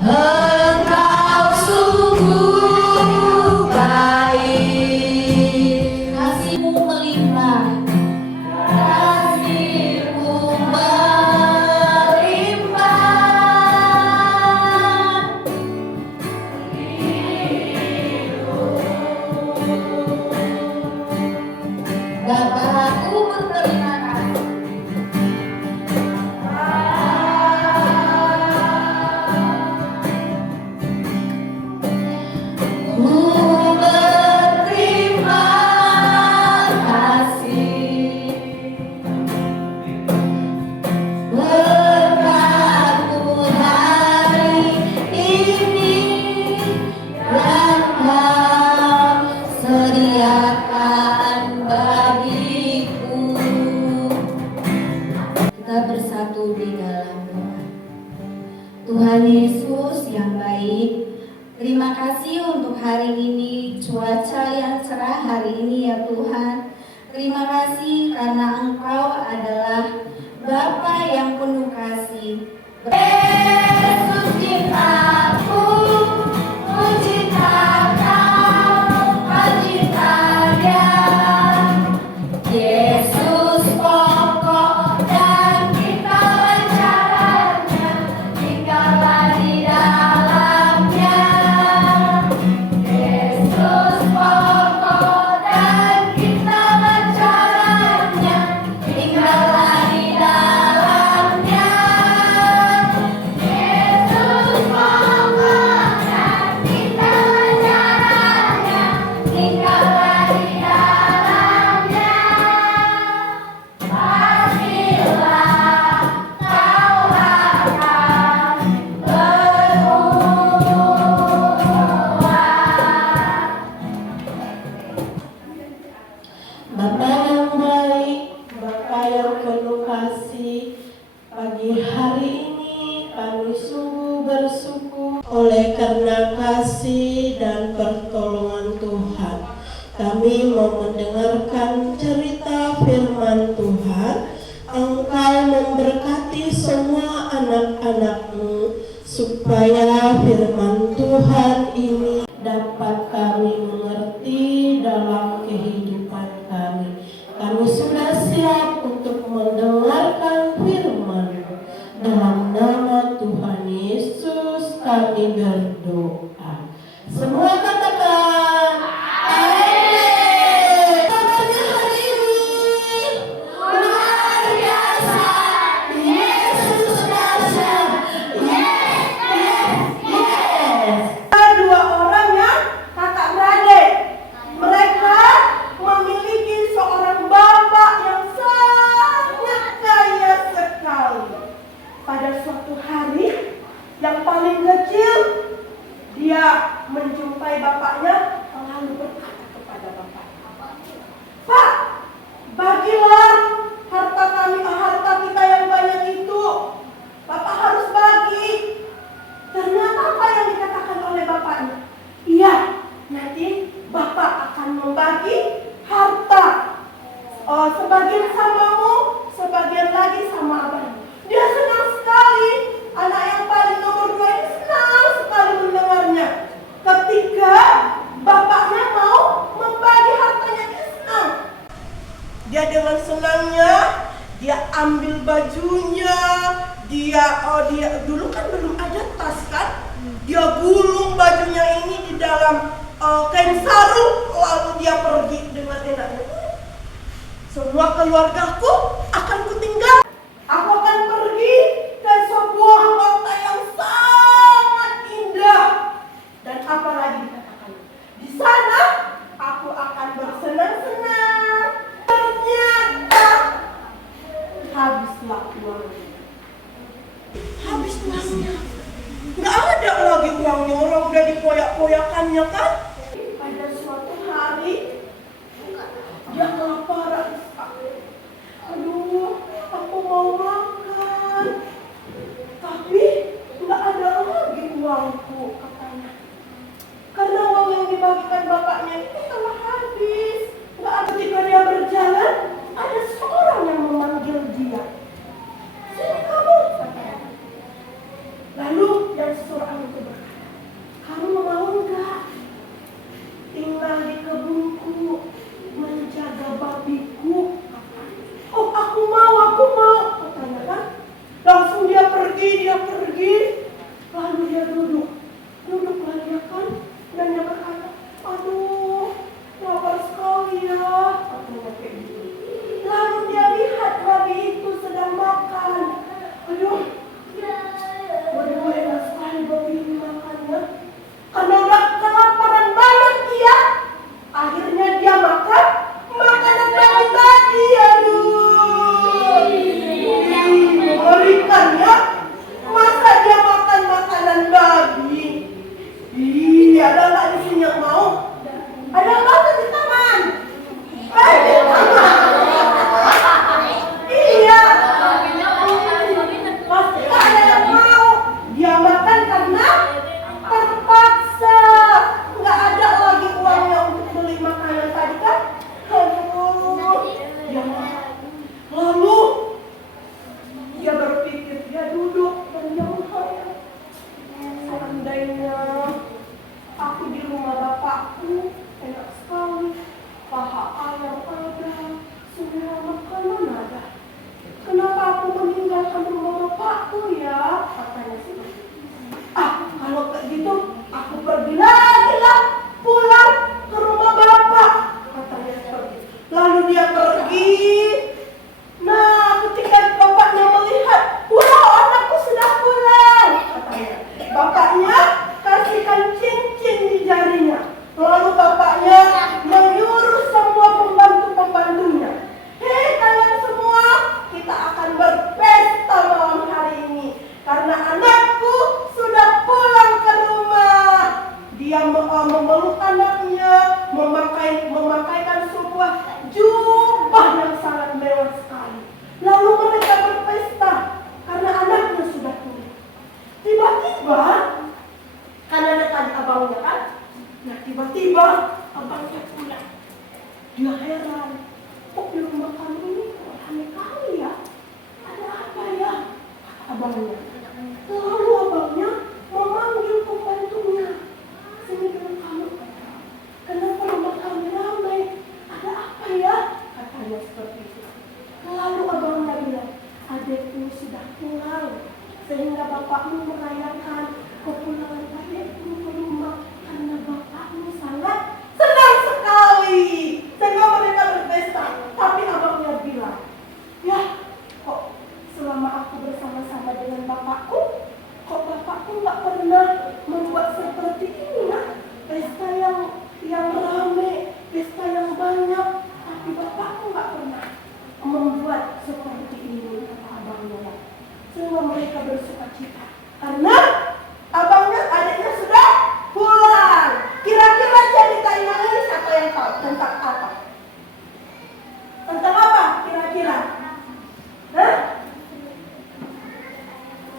Engkau sungguh baik, kasih-Mu melimpah, kasih-Mu melimpah. Bapa, aku berterima kasih. Ku berterima kasih, berkat-Mu hari ini yang Kau sediakan bagiku. Kita bersatu di dalam doa. Tuhan Yesus yang baik, terima kasih untuk hari ini, cuaca yang cerah hari ini ya Tuhan. Terima kasih karena Engkau adalah Bapa yang penuh kasih. Yesus cintaku, Ku cinta Kau, Kau cinta Dia. Yesus pokok dan tinggallah caranya, tinggallah di dalamnya. Yesus pokok dan tinggallah caranya, tinggallah di dalamnya. Yesus pokok dan tinggallah caranya, tinggallah di dalamnya. Pastilah kau akan berbuah. Bapa yang baik, Bapa yang penuh kasih, pagi hari ini kami sungguh bersyukur oleh karena kasih dan pertolongan Tuhan. Kami mau mendengarkan cerita firman Tuhan. Engkau memberkati semua anak-anak-Mu supaya firman Tuhan ini dapat kami mengerti dalam kehidupan kami. Kami sudah siap untuk mendengarkan firman. Dalam nama Tuhan Yesus kami berdoa. Semua katakan amin. Kabarnya hari ini luar biasa. Yesus dahsyat. Yes, yes, yes. Dua orang yang kakak beradik. Mereka memiliki seorang bapak yang sangat kaya sekali. Pada suatu hari, yang paling kecil, dia menjumpai bapaknya lalu berkata kepada bapaknya, "Pak, bagilah harta kita yang banyak itu. Bapak harus bagi." Ternyata apa yang dikatakan oleh bapaknya? Iya, nanti bapak akan membagi harta. Sebagian samamu, sebagian lagi sama abang. Dia senang sekali. Anak yang paling nomor 2 ini senang sekali mendengarnya. Ketika bapaknya mau membagi hartanya, dia senang. Dia dengan senangnya, dia ambil bajunya, dia dulu kan belum ada tas kan, dia gulung bajunya ini di dalam kain sarung, lalu dia pergi dengan enaknya. Semua keluargaku akan kutinggal. Aku akan pergi ke sebuah kota yang sangat indah. Dan apa lagi dikatakan? Di sana aku akan bersenang-senang. Ternyata habislah uangnya. Habis uangnya. Nggak ada lagi uangnya, orang udah dipoyak-poyakannya kan. Pada suatu hari dia kelaparan. Aduh, aku mau makan, tapi nggak ada lagi uangku, katanya. Karena uang yang dibagikan bapaknya itu telah habis. Nggak ada. Ketika dia berjalan, ada seorang yang memanggil dia. "Sini kamu," katanya. Lalu yang seorang itu kayaknya aku di rumah bapakku enak sekali. Paha ayam ada, semua makanan ada. Kenapa aku meninggalkan rumah bapakku ya? Katanya sih. Kalau kayak gitu, aku pergi lagi lah, pulang ke rumah bapak. Katanya seperti itu. Lalu dia pergi. Nah, ketika bapaknya melihat, wow, anakku sudah pulang, katanya. Bapaknya kasihkan cincin di jarinya. Lalu bapaknya menyuruh semua pembantu-pembantunya, hei kalian semua, kita akan berpesta malam hari ini karena anakku sudah pulang ke rumah. Dia memeluk anaknya, memakaikan sebuah jubah yang sangat mewah sekali. Lalu mereka berpesta karena anaknya sudah pulang. Tiba-tiba, kan ada tadi abangnya kan? Nah tiba-tiba abangnya pulang. Dia heran, kok di rumah kami ini kok aneh kali ya? Ada apa ya? Kata abangnya. Lalu abangnya memanggil pembantunya. Sini dengan kamu, kenapa rumah kami ramai? Ada apa ya? Katanya seperti itu. Lalu abangnya bilang, adikku sudah pulang, sehingga bapakmu merayakan kepulangan adikku ke rumah karena bapakmu sangat senang sekali. Sehingga mereka berpesta. Tapi abangnya bilang, ya kok selama aku bersama-sama dengan bapakku, kok bapakku nggak pernah membuat seperti ini ya? Pesta yang ramai, pesta yang banyak, tapi bapakku nggak pernah membuat seperti ini, kata abangnya. Sehingga mereka bersuka cita karena abangnya, adiknya sudah pulang. Kira-kira cerita ini siapa yang tahu tentang apa? Tentang apa kira-kira? Hah?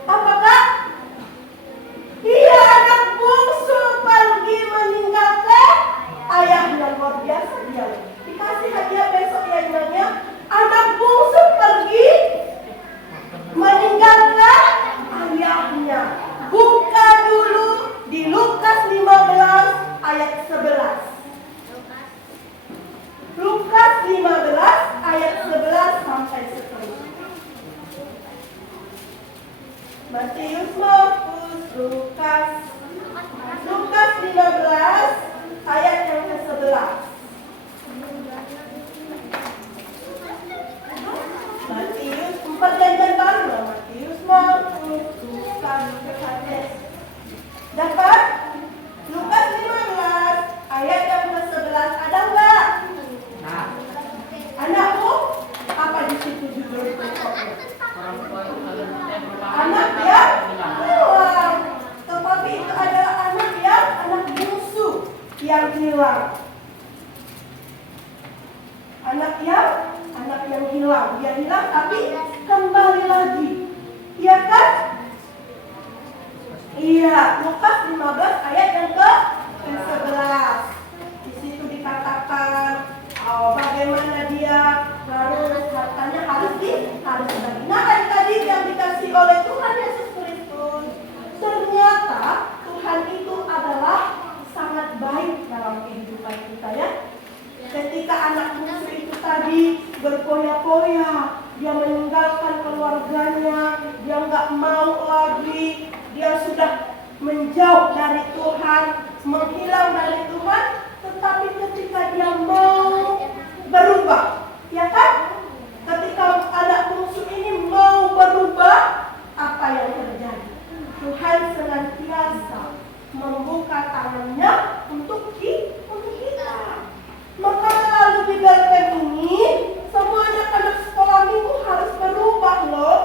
Apakah? Iya, anak bungsu pergi meninggalkan ayahnya. Luar biasa dia. Dikasih hadiah besok ya inangnya. Anak bungsu pergi meninggalkan ayahnya. Buka dulu di Lukas 15 ayat 11. Lukas 15 ayat 11 sampai seterusnya. Matius, Markus, Lukas 15 ayat yang ke-11. Matius, 4 perjanjian baru loh. Matius, Markus, Lukas, Yohanes. Dapat? Lukas 15 ayat yang ke-11 ada enggak? Anakmu? Apa di situ judul pokoknya? Anak yang hilang. Tetapi itu adalah anak bungsu yang hilang. Anak yang hilang. Dia hilang tapi kembali lagi. Iya kan? Iya, Lukas 15 ayat yang ke-11. Di situ dikatakan bagaimana dia harus hartanya harus dibagi. Nah, tadi yang dikasih oleh Tuhan Yesus Kristus. Ternyata Tuhan itu adalah sangat baik dalam kehidupan kita ya. Ketika anak bungsu itu tadi berpoya-poya, dia meninggalkan keluarganya, dia nggak mau lagi, dia sudah menjauh dari Tuhan, menghilang dari Tuhan. Tetapi ketika dia mau berubah, ya kan? Ketika anak bungsu ini mau berubah, apa yang terjadi? Tuhan senantiasa membuka tangannya untuk kita. Maka melalui BLPM ini, semua anak-anak sekolah minggu harus berubah loh.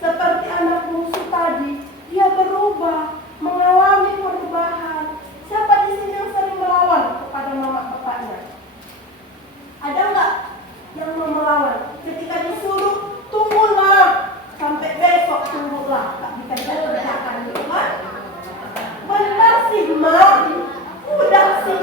Seperti anak bungsu tadi, dia berubah, mengalami perubahan. Siapa di sini yang sering melawan kepada mama bapaknya? Ada nggak yang mau melawan? Ketika disuruh, tunggulah sampai besok, tunggulah. Tak bisa kerjakan gitu kan? Benar sih, Ma. Udah sih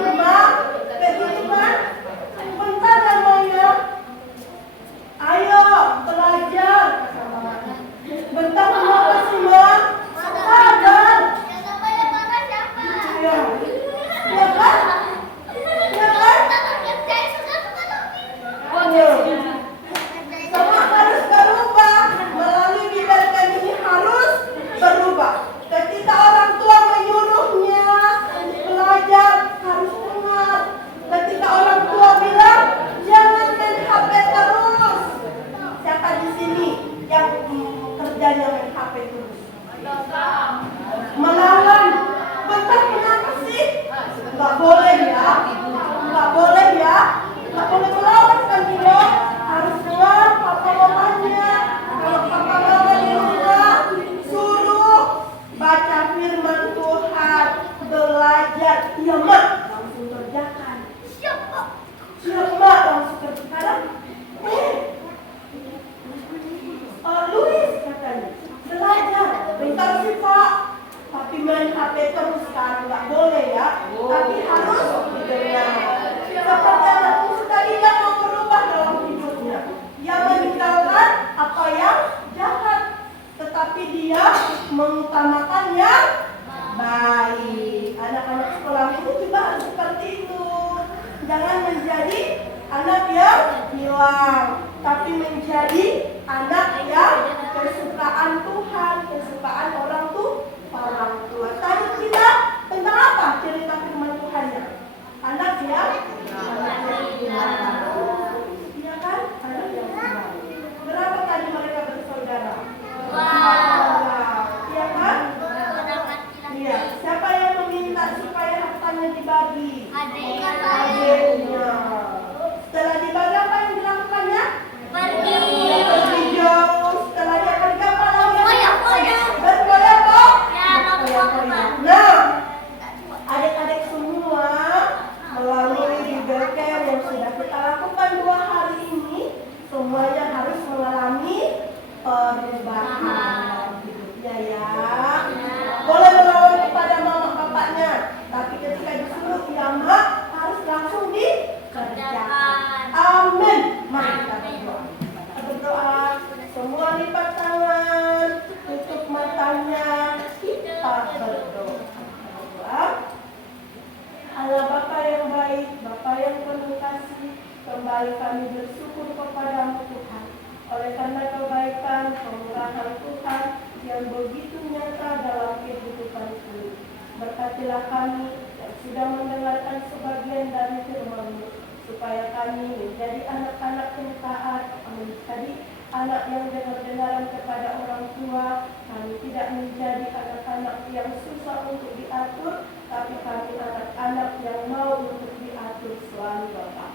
Iya mak, langsung kerjakan. Siap, Pak. Siap mak, langsung kerjakan. Luis katanya, belajar. Bentar sih Pak. Tapi main HP terus sekarang nggak boleh ya. Tapi harus didengar. Seperti anak musuh tadi yang mau berubah dalam hidupnya. Dia meninggalkan apa yang jahat, tetapi dia mengutamakan yang baik. Anak-anak sekolah itu juga harus seperti itu. Jangan menjadi anak yang hilang, tapi menjadi anak yang kesukaan Tuhan, kesukaan orang tua. Tadi kita tentang apa cerita firman Tuhannya? Anak yang iya kan? Anak yang hilang. Berapa tadi mereka bersaudara? Iya kan? Iya. Siapa yang meminta supaya hartanya dibagi? Adiknya. Setelah dibagi apa yang dilakukannya? Pergi. Dia pergi jauh. Setelah dia pergi apa lagi? Foya-foya. Berfoya-foya. Ya, foya-foya. Nah, adik-adik semua melalui leader care yang sudah kita lakukan 2 hari ini, semuanya harus mengalami perubahan hidupnya ya. Boleh melawan kepada mama bapaknya, tapi ketika disuruh ya mak harus langsung dikerjakan. Amin. Mari kita berdoa. Kita berdoa. Semua lipat tangan, tutup matanya, kita berdoa. Allah Bapa yang baik, Bapa yang penuh kasih, kembali kami bersyukur kepadamu Tuhan. Oleh karena kebaikan, kemurahan Tuhan yang begitu nyata dalam kehidupan kami. Berkatilah kami yang sudah mendengarkan sebagian dari firman-Mu, supaya kami menjadi anak-anak yang taat, menjadi anak yang dengar-dengaran kepada orang tua. Kami tidak menjadi anak-anak yang susah untuk diatur, tapi kami anak-anak yang mau untuk diatur selalu Bapa.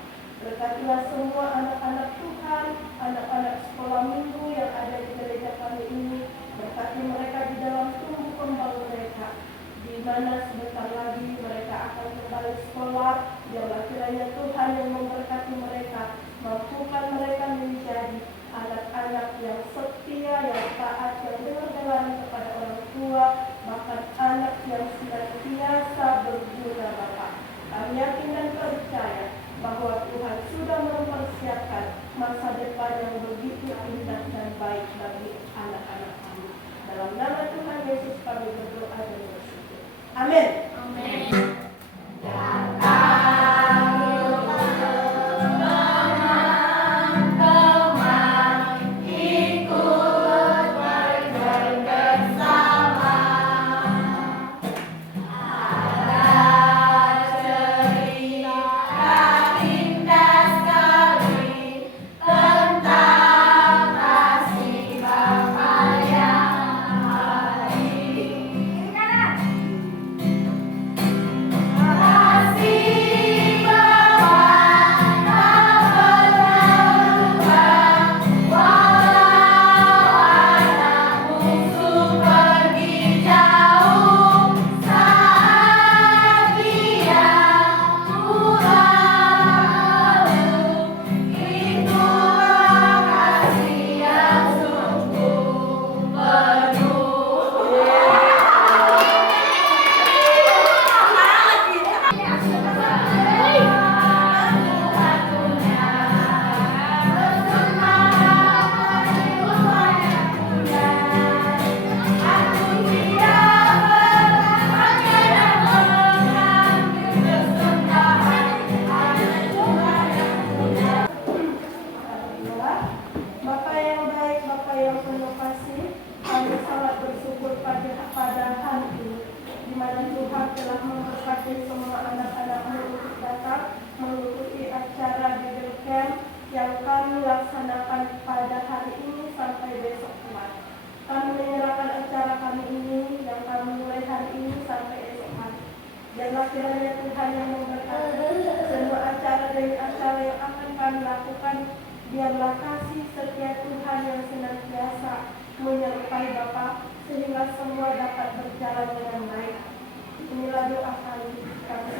Berkatilah semua anak-anak Tuhan, anak-anak sekolah minggu yang ada di gereja kami ini. Berkati mereka di dalam tumbuh kembang mereka, di mana sebentar lagi mereka akan kembali sekolah. Biarlah kiranya Tuhan yang memberkati mereka, mampukan mereka menjadi anak-anak yang setia, yang taat, yang dengar-dengaran kepada orang tua, bahkan anak yang senantiasa berguna Bapa. Kami yakin dan percaya bahwa Tuhan sudah mempersiapkan masa depan yang begitu indah dan baik bagi anak-anak kami. Dalam nama Tuhan Yesus kami berdoa dan bersyukur. Amin. Biarlah kasih setia Tuhan yang senantiasa menyertai Bapa sehingga semua dapat berjalan dengan baik. Inilah doa kami. Kami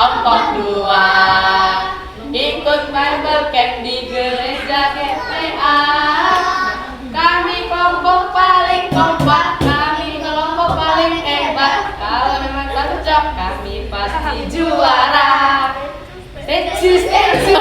kelompok 2 ikut Bible camp di gereja GPA. Kami kelompok paling kompak, kami kelompok paling hebat. Kalau memang cocok kami pasti juara. Statue, statue.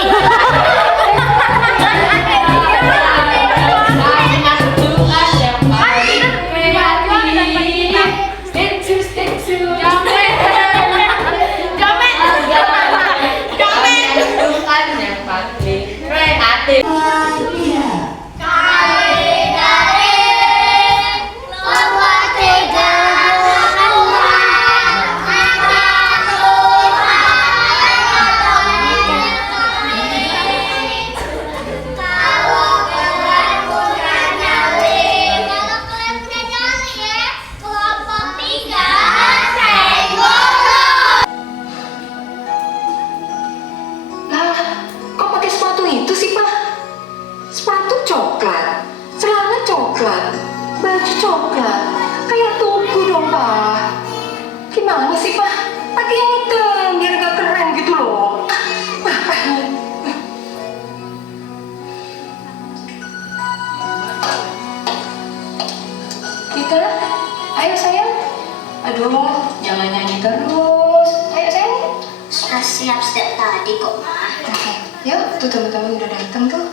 Coklat, celana coklat, baju coklat, kayak tugu dong Pak. Gimana sih Pak? Pakai yang hitam biar gak keren gitu loh. Kita, ayo sayang. Aduh, jangan nyanyi terus. Ayo sayang. Sudah siap sejak tadi kok, Ma. Oke, yuk tuh teman-teman udah datang tuh.